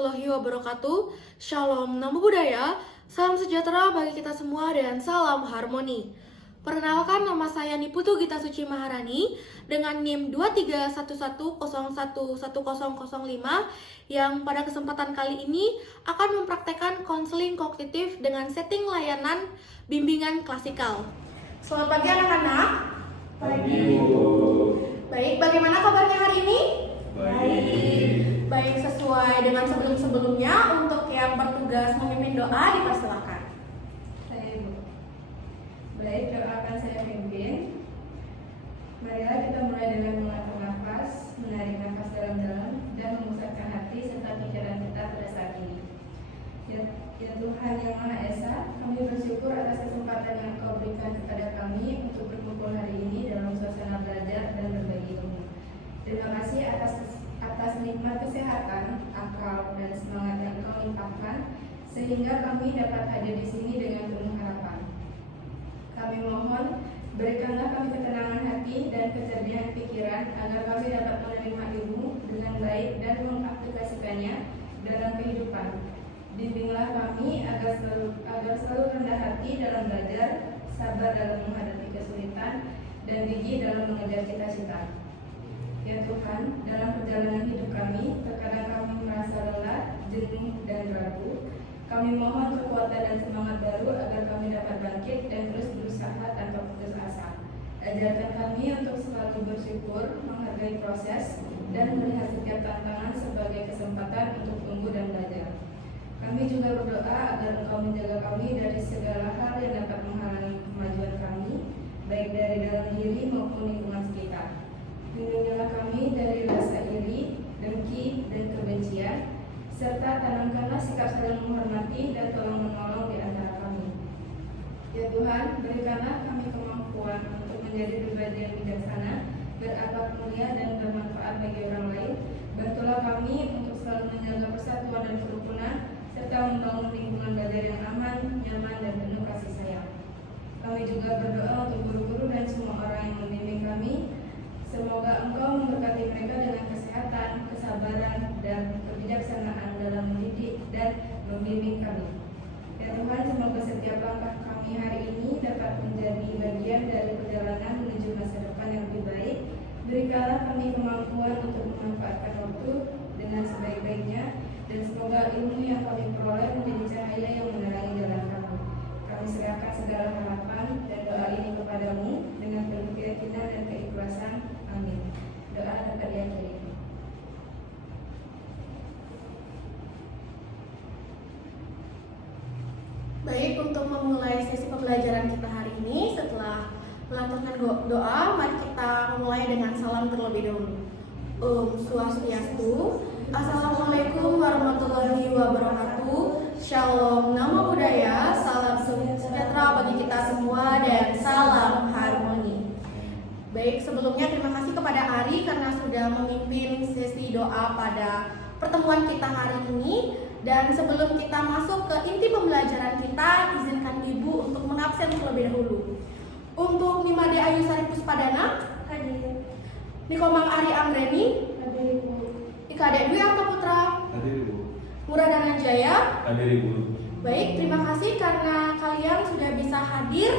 warahmatullahi wabarakatuh. Shalom, namo buddhaya, salam sejahtera bagi kita semua dan salam harmoni. Perkenalkan, nama saya Niputu Gita Suci Maharani dengan NIM 2311011005 yang pada kesempatan kali ini akan mempraktekkan konseling kognitif dengan setting layanan bimbingan klasikal. Selamat pagi anak-anak. Pagi, Bu. Baik, bagaimana kabarnya hari ini? Baik. Baik, sesuai dengan sebelum-sebelumnya, untuk yang bertugas memimpin doa dipersilakan. Saya Ibu. Baik, doa akan saya pimpin. Marilah kita mulai dengan mengatur nafas, menarik nafas dalam-dalam, dan memusatkan hati serta pikiran kita pada saat ini. Ya Tuhan yang Maha Esa, kami bersyukur atas kesempatan yang Kau berikan kepada kami untuk berkumpul hari ini dalam suasana belajar dan berbagi ilmu. Terima kasih atas nikmat kesehatan, akal, dan semangat yang Kau limpahkan, sehingga kami dapat hadir di sini dengan penuh harapan. Kami mohon, berikanlah kami ketenangan hati dan kecerdian pikiran agar kami dapat menerima ilmu dengan baik dan mengaplikasikannya dalam kehidupan. Bimbinglah kami agar selalu rendah hati dalam belajar, sabar dalam menghadapi kesulitan, dan gigih dalam mengejar cita-cita. Ya Tuhan, dalam perjalanan hidup kami, terkadang kami merasa lelah, jenuh, dan ragu. Kami mohon kekuatan dan semangat baru agar kami dapat bangkit dan terus berusaha tanpa putus asa. Ajarkan kami untuk selalu bersyukur, menghargai proses, dan melihat setiap tantangan sebagai kesempatan untuk tumbuh dan belajar. Kami juga berdoa agar Engkau menjaga kami dari segala hal yang dapat menghalangi kemajuan kami, baik dari dalam diri maupun lingkungan sekitar. Lindungilah kami dari rasa iri, dengki, dan kebencian, serta tanamkanlah sikap saling menghormati dan tolong menolong di antara kami. Ya Tuhan, berikanlah kami kemampuan untuk menjadi pribadi yang bijaksana, berakhlak mulia, dan bermanfaat bagi orang lain. Bantulah kami untuk selalu menjaga persatuan dan kerukunan, serta membangun lingkungan belajar yang aman, nyaman, dan penuh kasih sayang. Kami juga berdoa untuk guru-guru dan semua orang yang membimbing kami. Semoga Engkau memberkati mereka dengan kesehatan, kesabaran, dan kebijaksanaan dalam mendidik dan membimbing kami. Ya Tuhan, semoga setiap langkah kami hari ini dapat menjadi bagian dari perjalanan menuju masa depan yang lebih baik. Berikanlah kami kemampuan untuk memanfaatkan waktu dengan sebaik-baiknya, dan semoga ilmu yang kami peroleh menjadi cahaya yang menerangi jalan kami. Kami serahkan segala harapan dan doa ini kepadamu dengan penuh keyakinan dan keikhlasan. Amin. Doa dapat diakhiri. Baik, untuk memulai sesi pembelajaran kita hari ini, setelah melantunkan doa, mari kita memulai dengan salam terlebih dahulu. Om Swastiastu. Assalamualaikum warahmatullahi wabarakatuh. Shalom, namo buddhaya, salam sejahtera bagi kita semua, dan salam harmoni. Baik, sebelumnya terima kasih kepada Ari karena sudah memimpin sesi doa pada pertemuan kita hari ini. Dan sebelum kita masuk ke inti pembelajaran kita, izinkan Ibu untuk mengabsen terlebih dahulu. Untuk Nimade Ayu Sari Puspadana, Hadir. Nikomang Ari Amreni, Hadir Ibu. Ikade Dwi Arta Putra, Hadir Ibu. Murah Dananjaya. Hadir Ibu. Baik, terima kasih karena kalian sudah bisa hadir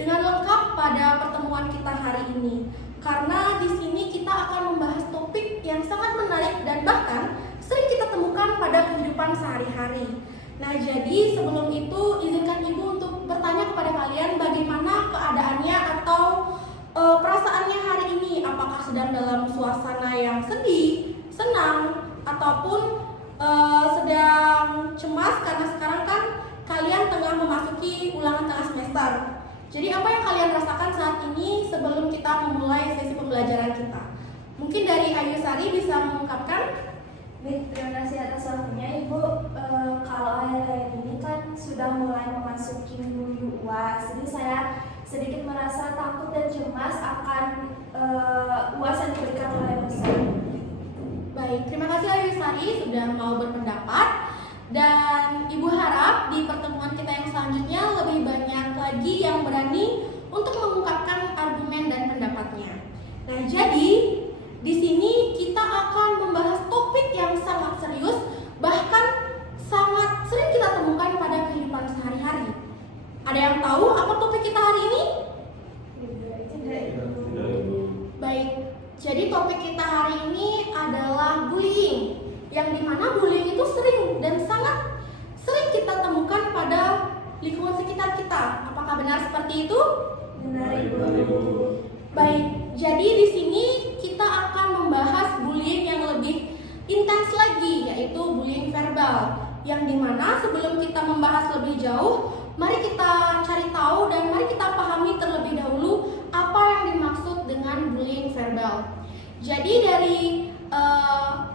dengan lengkap pada pertemuan kita hari ini. Karena di sini kita akan membahas topik yang sangat menarik dan bahkan sering kita temukan pada kehidupan sehari-hari. Nah, jadi sebelum itu izinkan Ibu untuk bertanya kepada kalian bagaimana keadaannya atau perasaannya hari ini. Apakah sedang dalam suasana yang sedih, senang, ataupun sedang cemas karena sekarang kan kalian tengah memasuki ulangan tengah semester. Jadi apa yang kalian rasakan saat ini sebelum kita memulai sesi pembelajaran kita? Mungkin dari Ayu Sari bisa mengungkapkan. Baik, terima kasih atas waktunya Ibu. Kalau akhir-akhir ini kan sudah mulai memasuki minggu UAS, jadi saya sedikit merasa takut dan cemas akan UAS yang diberikan oleh dosen. Baik, terima kasih Ayu Sari sudah mau berpendapat. Dan Ibu harap di pertemuan kita yang selanjutnya lebih banyak lagi yang berani untuk mengungkapkan argumen dan pendapatnya. Nah, jadi di sini kita akan membahas topik yang sangat serius, bahkan yang tahu apa topik kita hari ini? Tidak, Ibu. Baik, jadi topik kita hari ini adalah bullying, yang dimana bullying itu sering dan sangat sering kita temukan pada lingkungan sekitar kita. Apakah benar seperti itu? Benar, Ibu. Baik, jadi di sini kita akan membahas bullying yang lebih intens lagi, yaitu bullying verbal. Yang dimana sebelum kita membahas lebih jauh, mari kita cari tahu dan mari kita pahami terlebih dahulu apa yang dimaksud dengan bullying verbal. Jadi dari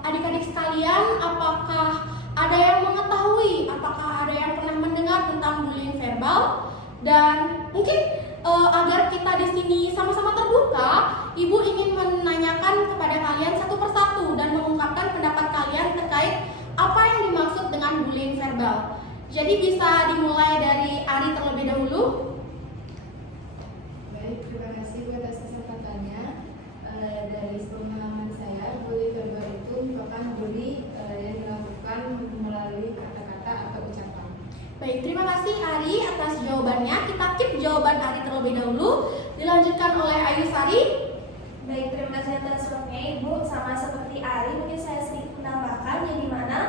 adik-adik sekalian, apakah ada yang mengetahui, apakah ada yang pernah mendengar tentang bullying verbal? Dan mungkin agar kita di sini sama-sama terbuka, Ibu ingin menanyakan kepada kalian satu persatu dan mengungkapkan pendapat kalian terkait apa yang dimaksud dengan bullying verbal. Jadi bisa dimulai dari Ari terlebih dahulu. Baik, terima kasih atas kesempatannya. Dari pengalaman saya, bully verbal itu merupakan bully yang dilakukan melalui kata-kata atau ucapan. Baik, terima kasih Ari atas jawabannya. Kita keep jawaban Ari terlebih dahulu. Dilanjutkan oleh Ayu Sari. Baik, terima kasih atas waktunya Ibu. Sama seperti Ari, mungkin saya sedikit menambahkan yang dimana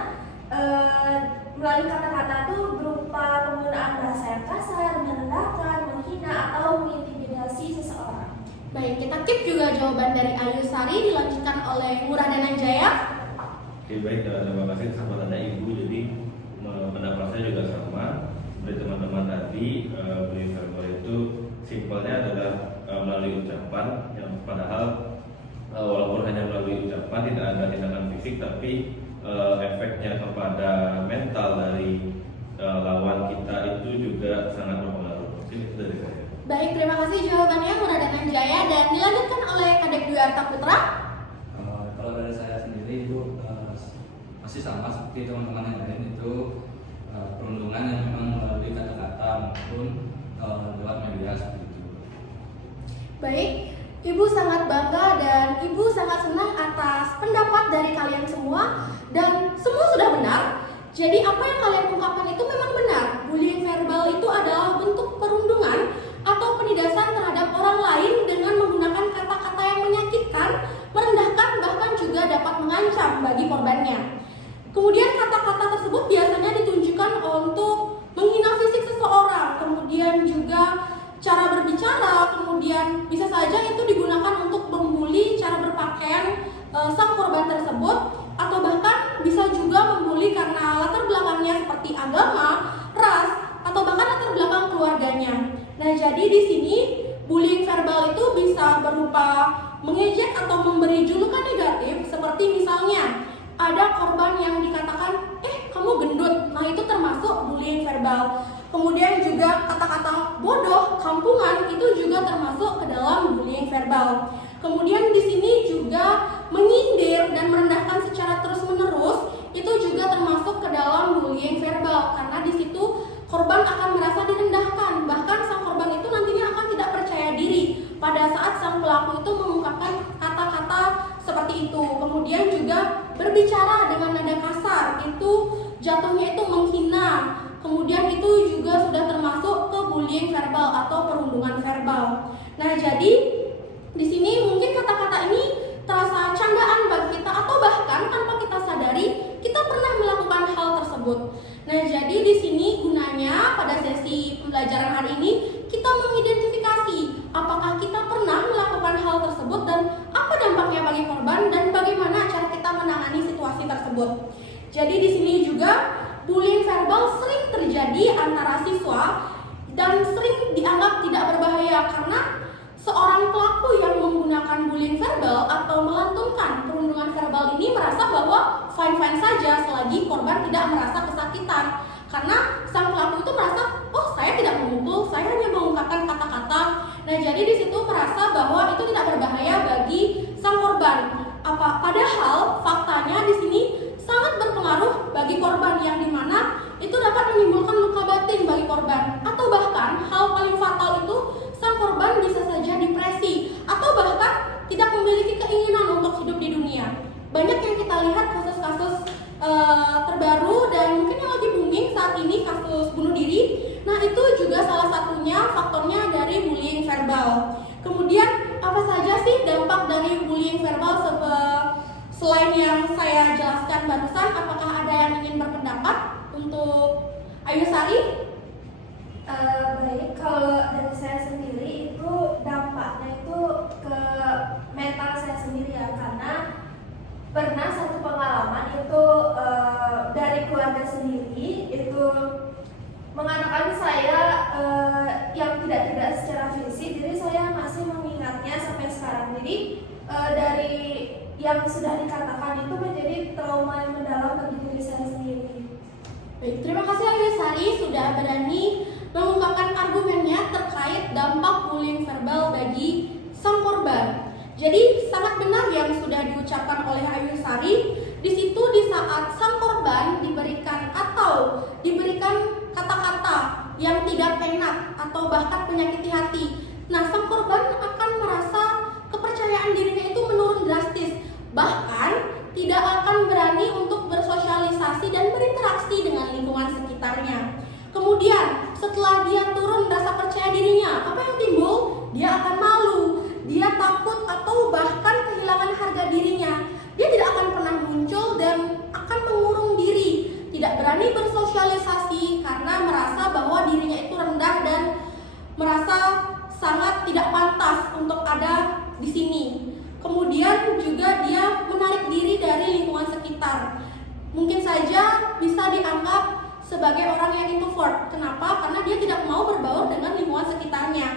melalui kata-kata itu berupa penggunaan bahasa yang kasar, merendahkan, menghina, atau mengintimidasi seseorang. Baik, kita keep juga jawaban dari Ayu Sari. Dilanjutkan oleh Murah Dananjaya. Oke, baik, terima kasih kesempatannya Ibu. Jadi pendapat saya juga sama seperti teman-teman tadi. Bullying verbal itu simpelnya adalah melalui ucapan, yang padahal walaupun hanya melalui ucapan tidak ada tindakan fisik, tapi efeknya kepada mental dari lawan kita itu juga sangat berpengaruh. Mungkin itu dari saya. Baik, terima kasih jawabannya Murah Dananjaya. Dan dilanjutkan oleh Kadek Dwi Arta Putra. Kalau dari saya sendiri itu masih sama seperti teman-teman yang lain, itu perundungan yang memang melalui kata-kata maupun lewat media seperti itu. Baik, Ibu sangat bangga dan Ibu sangat senang atas pendapat dari kalian semua. Dan semua sudah benar. Jadi apa yang kalian ungkapkan itu memang benar. Bullying verbal itu adalah bentuk perundungan atau penindasan terhadap orang lain dengan menggunakan kata-kata yang menyakitkan, merendahkan, bahkan juga dapat mengancam bagi korbannya. Kemudian kata-kata tersebut biasanya ditunjukkan untuk menghina fisik seseorang, kemudian juga cara berbicara, kemudian bisa saja itu digunakan untuk membuli cara berpakaian sang korban tersebut, atau bahkan bisa juga membuli karena latar belakangnya seperti agama, ras, atau bahkan latar belakang keluarganya. Nah, jadi di sini bullying verbal itu bisa berupa mengejek atau memberi julukan negatif, seperti misalnya ada korban yang dikatakan, kamu gendut. Nah, itu termasuk bullying verbal. Kemudian juga kata-kata bodoh, kampungan itu juga termasuk ke dalam bullying verbal. Kemudian di sini juga menyindir dan merendahkan secara terus-menerus itu juga termasuk ke dalam bullying verbal, karena di situ korban akan merasa direndahkan. Bahkan sang korban itu nantinya akan tidak percaya diri pada saat sang pelaku itu mengungkapkan kata-kata seperti itu. Kemudian juga berbicara dengan nada kasar, itu jatuhnya itu menghina. Kemudian itu juga sudah termasuk ke bullying verbal atau perundungan verbal. Nah, jadi di sini mungkin kata-kata ini terasa candaan bagi kita, atau bahkan tanpa kita sadari kita pernah melakukan hal tersebut. Nah, jadi di sini gunanya pada sesi pembelajaran hari ini kita mengidentifikasi apakah kita pernah melakukan hal tersebut dan apa dampaknya bagi korban dan bagaimana cara kita menangani situasi tersebut. Jadi di sini juga bullying verbal sering terjadi antara siswa dan sering dianggap tidak berbahaya karena seorang pelaku yang menggunakan bullying verbal atau melantunkan perundungan verbal ini merasa bahwa fine-fine saja selagi korban tidak merasa kesakitan. Karena sang pelaku itu merasa, saya tidak memukul, saya hanya mengungkapkan kata-kata. Nah, jadi di situ merasa bahwa itu tidak berbahaya bagi sang korban. Padahal faktanya di sini sangat berpengaruh bagi korban, yang dimana itu dapat menimbulkan luka batin bagi korban, atau bahkan hal paling fatal itu sang korban bisa saja depresi atau bahkan tidak memiliki keinginan untuk hidup di dunia. Banyak yang kita lihat kasus-kasus terbaru dan mungkin yang lagi booming saat ini, kasus bunuh diri. Nah, itu juga salah satunya satunya faktornya dari bullying verbal. Kemudian apa saja sih dampak dari bullying verbal selain yang saya jelaskan barusan? Apakah ada yang ingin berpendapat untuk Ayu Sari? Baik, kalau dari saya sendiri itu dampaknya itu ke mental saya sendiri ya, karena pernah satu pengalaman itu dari keluarga sendiri itu mengatakan saya yang tidak secara fisik, jadi saya masih mengingatnya sampai sekarang. Jadi dari yang sudah dikatakan itu menjadi trauma yang mendalam bagi diri saya sendiri. Baik, terima kasih Ayu Sari sudah berani mengungkapkan argumennya terkait dampak bullying verbal bagi sang korban. Jadi sangat benar yang sudah diucapkan oleh Ayu Sari. Di situ di saat sang korban diberikan kata-kata yang tidak enak atau bahkan menyakiti hati. Nah, sang korban akan merasa kepercayaan dirinya itu menurun drastis. Bahkan tidak akan berani untuk bersosialisasi dan berinteraksi dengan lingkungan sekitarnya. Kemudian setelah dia turun rasa percaya dirinya, apa yang timbul? Dia akan malu, dia takut atau bahkan kehilangan harga dirinya. Dia tidak akan pernah muncul dan akan mengurung diri, tidak berani bersosialisasi karena merasa bahwa dirinya itu rendah dan merasa sangat tidak pantas untuk ada di sini. Kemudian juga dia menarik diri dari lingkungan sekitar. Mungkin saja bisa dianggap sebagai orang yang introvert. Kenapa? Karena dia tidak mau berbaur dengan lingkungan sekitarnya.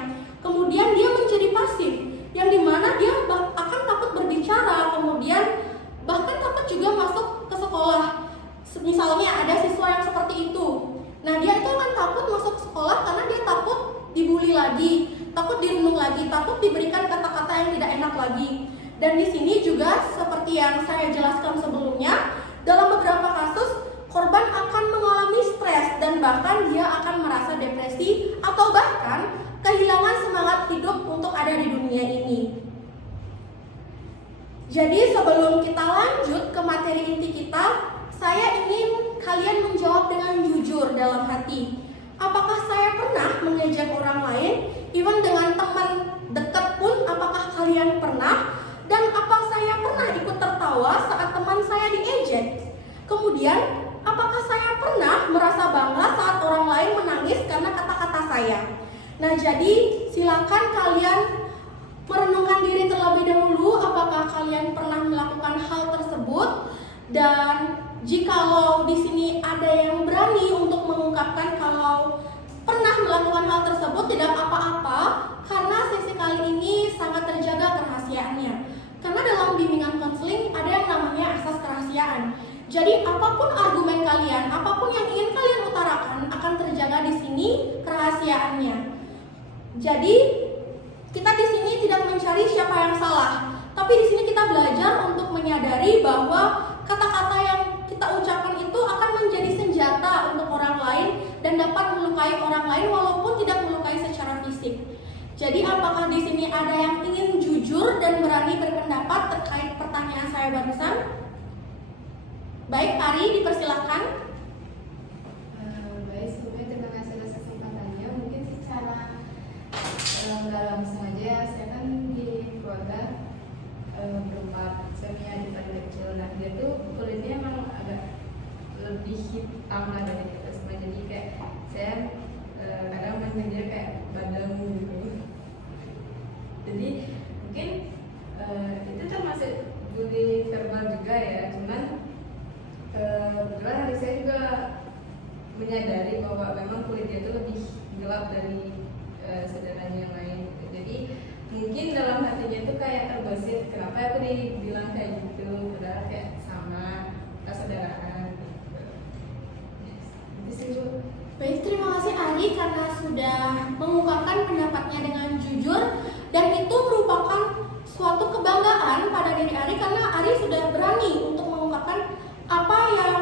Kemudian dia menjadi pasif, yang dimana dia akan takut berbicara, kemudian bahkan takut juga masuk ke sekolah. Misalnya ada siswa yang seperti itu. Nah, dia itu akan takut masuk ke sekolah karena dia takut dibully lagi, takut dirundung lagi, takut diberikan kata-kata yang tidak enak lagi. Dan di sini juga seperti yang saya jelaskan sebelumnya, dalam beberapa kasus korban akan mengalami stres dan bahkan dia akan merasa depresi atau bahkan kehilangan semangat hidup untuk ada di dunia ini. Jadi sebelum kita lanjut ke materi inti kita, saya ingin kalian menjawab dengan jujur dalam hati. Apakah saya pernah mengejek orang lain? Even dengan teman dekat pun, apakah kalian pernah? Dan apa saya pernah ikut tertawa saat teman saya diejek? Kemudian, apakah saya pernah merasa bangga saat orang lain menangis karena kata-kata saya? Nah, jadi silakan kalian merenungkan diri terlebih dahulu apakah kalian pernah melakukan hal tersebut, dan jikalau di sini ada yang berani untuk mengungkapkan kalau pernah melakukan hal tersebut, tidak apa-apa karena sesi kali ini sangat terjaga kerahasiaannya. Karena dalam bimbingan konseling ada yang namanya asas kerahasiaan. Jadi apapun argumen kalian, apapun yang ingin kalian utarakan akan terjaga di sini kerahasiaannya. Jadi kita di sini tidak mencari siapa yang salah, tapi di sini kita belajar untuk menyadari bahwa kata-kata yang kita ucapkan itu akan menjadi senjata untuk orang lain dan dapat melukai orang lain walaupun tidak melukai secara fisik. Jadi apakah di sini ada yang ingin jujur dan berani berpendapat terkait pertanyaan saya barusan? Baik, Ari, dipersilakan. Baik, sebelumnya terima kasih atas kesempatannya. Mungkin secara nggak langsung aja, saya kan di keluarga berempat, saya punya adik paling kecil. Nah, dia tuh kulitnya emang agak lebih hitam lah dari kita semua. Jadi kayak saya kadang manggil dia kayak badan gitu. Jadi mungkin itu termasuk bully verbal juga ya. Cuman kebetulan hari saya juga menyadari bahwa memang kulit dia itu lebih gelap dari saudaranya yang lain. Jadi mungkin dalam hatinya itu kayak terbesit, kenapa aku dibilang kayak gitu, padahal kayak sama persaudaraan. Itu sih Bu. Baik, terima kasih Ari karena sudah mengungkapkan pendapatnya dengan jujur, dan itu merupakan suatu kebanggaan pada diri Ari karena Ari sudah berani untuk mengungkapkan apa yang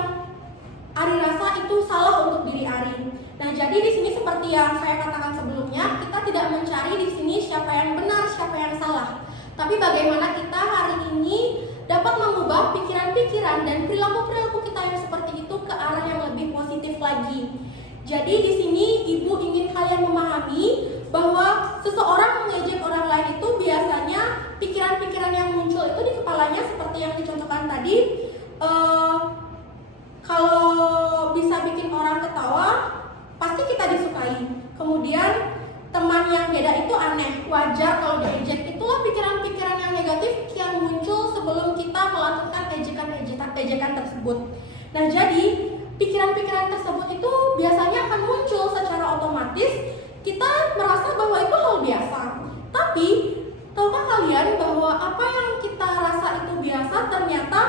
Ari rasa itu salah untuk diri Ari. Nah, jadi di sini seperti yang saya katakan sebelumnya, kita tidak mencari di sini siapa yang benar, siapa yang salah. Tapi bagaimana kita hari ini dapat mengubah pikiran-pikiran dan perilaku-perilaku kita yang seperti itu ke arah yang lebih positif lagi. Jadi di sini ibu ingin kalian memahami bahwa seseorang mengejek orang lain itu biasanya pikiran-pikiran yang muncul itu di kepalanya seperti yang dicontohkan tadi. Kalau bisa bikin orang ketawa, pasti kita disukai. Kemudian teman yang beda itu aneh, wajar kalau diejek. Itulah pikiran-pikiran yang negatif yang muncul sebelum kita melakukan ejekan tersebut. Nah, jadi pikiran-pikiran tersebut itu biasanya akan muncul secara otomatis. Kita merasa bahwa itu hal biasa. Tapi, tahukah kalian bahwa apa yang kita rasa itu biasa ternyata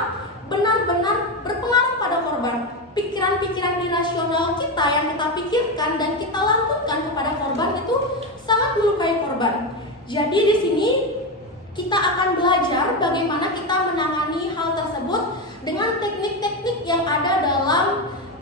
benar-benar berpengaruh pada korban. Pikiran-pikiran irasional kita yang kita pikirkan dan kita lantunkan kepada korban itu sangat melukai korban. Jadi di sini kita akan belajar bagaimana kita menangani hal tersebut dengan teknik-teknik yang ada dalam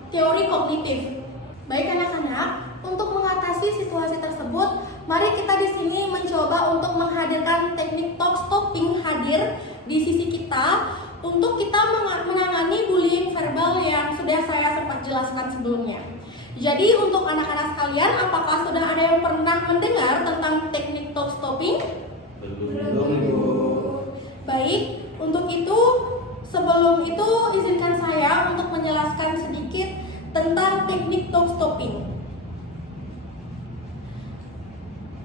teori kognitif. Baik anak-anak, untuk mengatasi situasi tersebut, mari kita di sini mencoba untuk menghadirkan teknik talk stopping hadir di sisi kita untuk kita menangani bullying verbal yang sudah saya sempat jelaskan sebelumnya. Jadi untuk anak-anak sekalian, apakah sudah ada yang pernah mendengar tentang teknik talk stopping? Belum. Baik, untuk itu sebelum itu izinkan saya untuk menjelaskan sedikit tentang teknik talk stopping.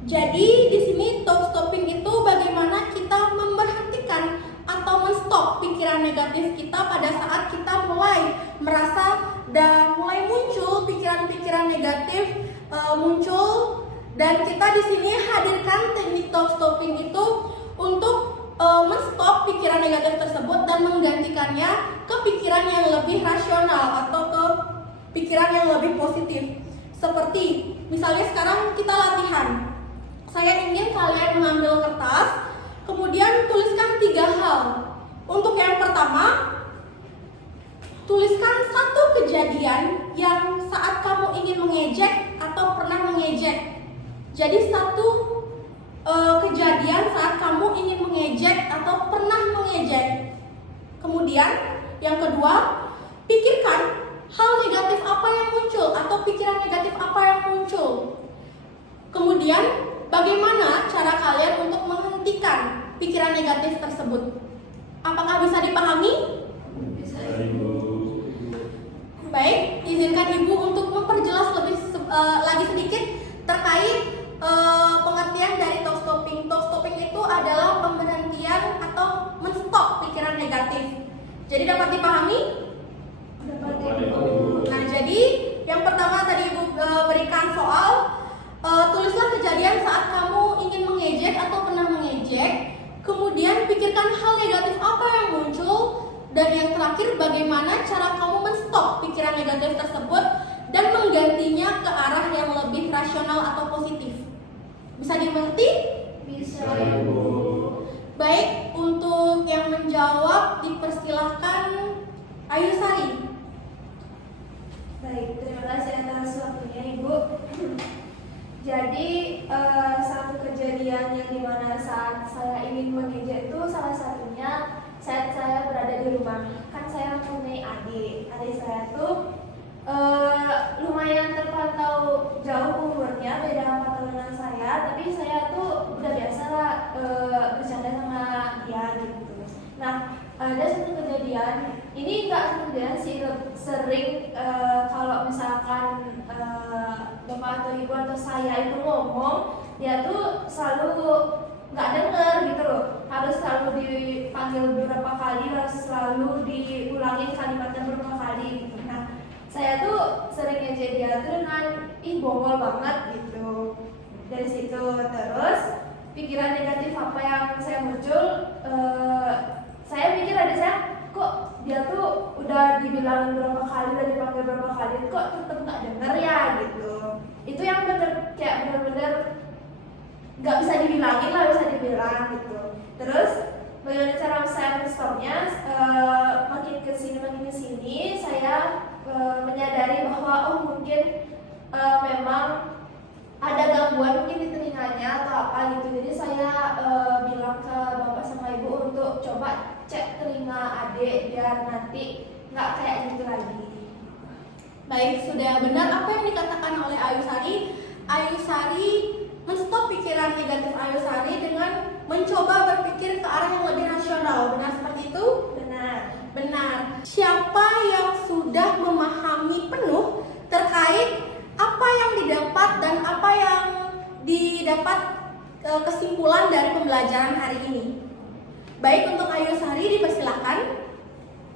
Jadi di sini talk stopping itu bagaimana kita memberhentikan atau menstop pikiran negatif kita pada saat kita mulai merasa dan mulai muncul pikiran-pikiran negatif muncul, dan kita di sini hadirkan teknik talk stopping itu untuk menstop pikiran negatif tersebut dan menggantikannya ke pikiran yang lebih rasional atau ke pikiran yang lebih positif. Seperti misalnya sekarang kita latihan. Saya ingin kalian mengambil kertas, kemudian tuliskan 3 hal. Untuk yang pertama, tuliskan satu kejadian yang saat kamu ingin mengejek atau pernah mengejek. Jadi satu kejadian saat kamu ingin mengejek atau pernah mengejek. Kemudian yang kedua, pikirkan hal negatif apa yang muncul atau pikiran negatif apa yang muncul. Kemudian bagaimana cara kalian untuk menghentikan pikiran negatif tersebut? Apakah bisa dipahami? Bisa. Baik, izinkan Ibu untuk memperjelas lebih lagi sedikit terkait pengertian dari talk stopping. Talk stopping itu adalah pemberhentian atau menstop pikiran negatif. Jadi dapat dipahami? Dapat Nah, jadi yang pertama tadi Ibu berikan soal, tulislah kejadian saat kamu ingin mengejek atau pernah mengejek. Kemudian pikirkan hal negatif apa yang muncul, dan yang terakhir bagaimana cara kamu menstop pikiran negatif tersebut dan menggantinya ke arah yang lebih rasional atau positif. Bisa dimengerti? Bisa. Baik, untuk yang menjawab dipersilahkan Ayu Sari. Baik, terima kasih atas waktunya Ibu. Jadi satu kejadian yang dimana saat saya ingin mengejek itu salah satunya saat saya berada di rumah. Kan saya mempunyai adik saya tuh lumayan terpantau jauh umurnya, beda 4 tahunan saya, tapi saya tuh udah biasa lah bercanda sama dia gitu. Nah, ada satu kejadian, ini nggak satu kejadian sih, sering kalau misalkan bapak atau ibu atau saya itu ngomong, dia tuh selalu nggak denger gitu loh, harus selalu dipanggil beberapa kali, harus selalu diulangin kalimatnya beberapa kali gitu. Nah, saya tuh sering ngejek dia tuh dengan bongol banget gitu. Dari situ terus pikiran negatif apa yang saya muncul, saya mikir ada saya kok dia tuh udah dibilangin berapa kali, udah dipanggil berapa kali, kok tetep nggak denger ya gitu. Itu yang bener-bener nggak bisa dibilangin lah, bisa dibilang gitu. Terus bagaimana cara saya menstopnya? Makin kesini saya menyadari bahwa mungkin memang ada gangguan mungkin di telinganya atau apa gitu. Jadi saya bilang ke bapak sama ibu untuk coba cek telinga adik biar nanti nggak kayak gitu lagi. Baik, sudah benar apa yang dikatakan oleh Ayu Sari. Ayu Sari menstop pikiran negatif Ayu Sari dengan mencoba berpikir ke arah yang lebih rasional. Benar seperti itu? Benar. Benar. Siapa yang sudah memahami penuh terkait apa yang didapat dan apa yang didapat kesimpulan dari pembelajaran hari ini? Baik, untuk Ayu Sari dipersilakan.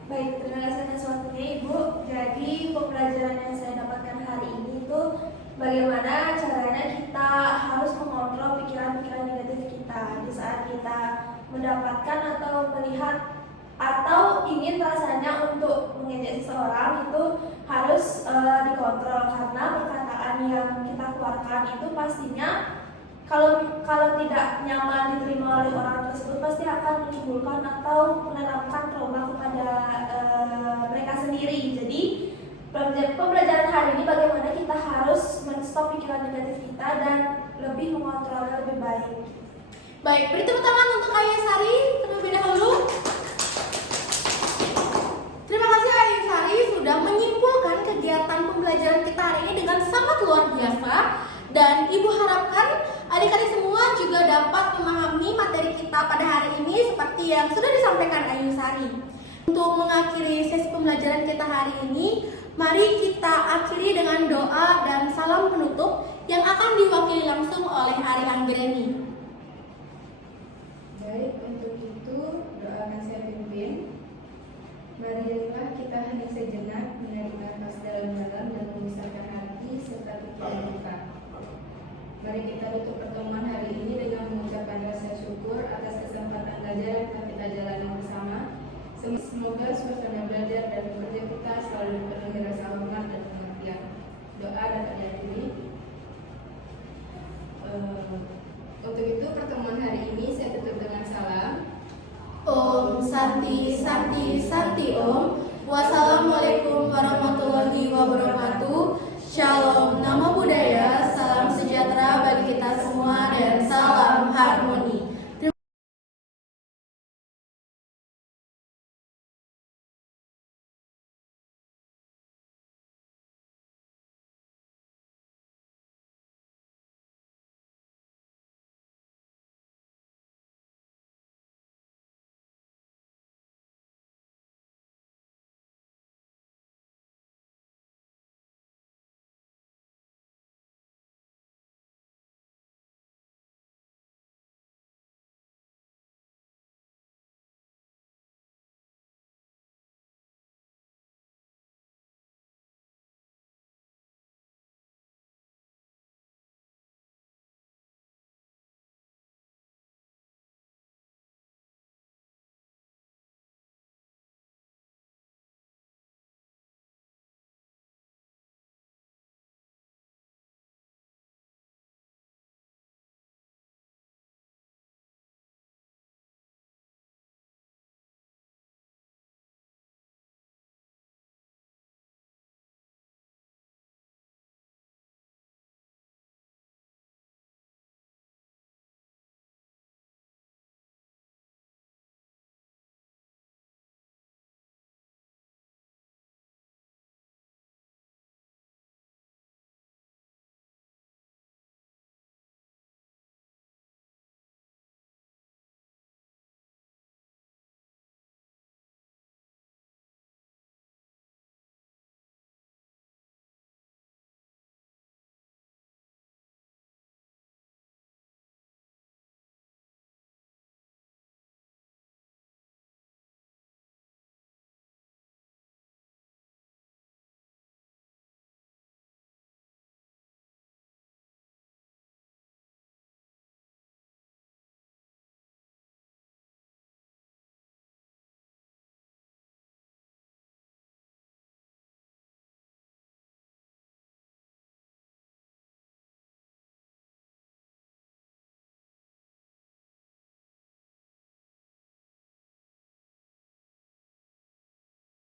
Baik, terima kasih atas waktunya Ibu. Jadi pembelajaran yang saya dapatkan hari ini itu bagaimana caranya kita harus mengontrol pikiran-pikiran negatif kita di saat kita mendapatkan atau melihat atau ingin rasanya untuk mengejek seseorang itu harus dikontrol, karena perkataan yang kita keluarkan itu pastinya kalau tidak nyaman diterima oleh orang tersebut pasti akan menimbulkan atau menanamkan trauma kepada mereka sendiri. Jadi pembelajaran hari ini bagaimana kita harus menstop pikiran negatif kita dan lebih mengontrolnya lebih baik. Baik, beri tepuk tangan untuk Ayu Sari terlebih dahulu. Terima kasih Ayu Sari sudah menyimpulkan kegiatan pembelajaran kita hari ini dengan sangat luar biasa. Dan Ibu harapkan adik-adik semua juga dapat memahami materi kita pada hari ini seperti yang sudah disampaikan Ayu Sari. Untuk mengakhiri sesi pembelajaran kita hari ini, mari kita akhiri dengan doa dan salam penutup yang akan diwakili langsung oleh Ari Anggreni. Baik, untuk itu doa akan saya pimpin. Marilah kita hening sejenak, menarik nafas dalam-dalam dan memisahkan hati serta pikiran kita. Mari kita tutup pertemuan hari ini dengan mengucapkan rasa syukur atas kesempatan belajar yang telah kita jalani bersama. Semoga suasana belajar dan bekerja kita selalu dipenuhi rasa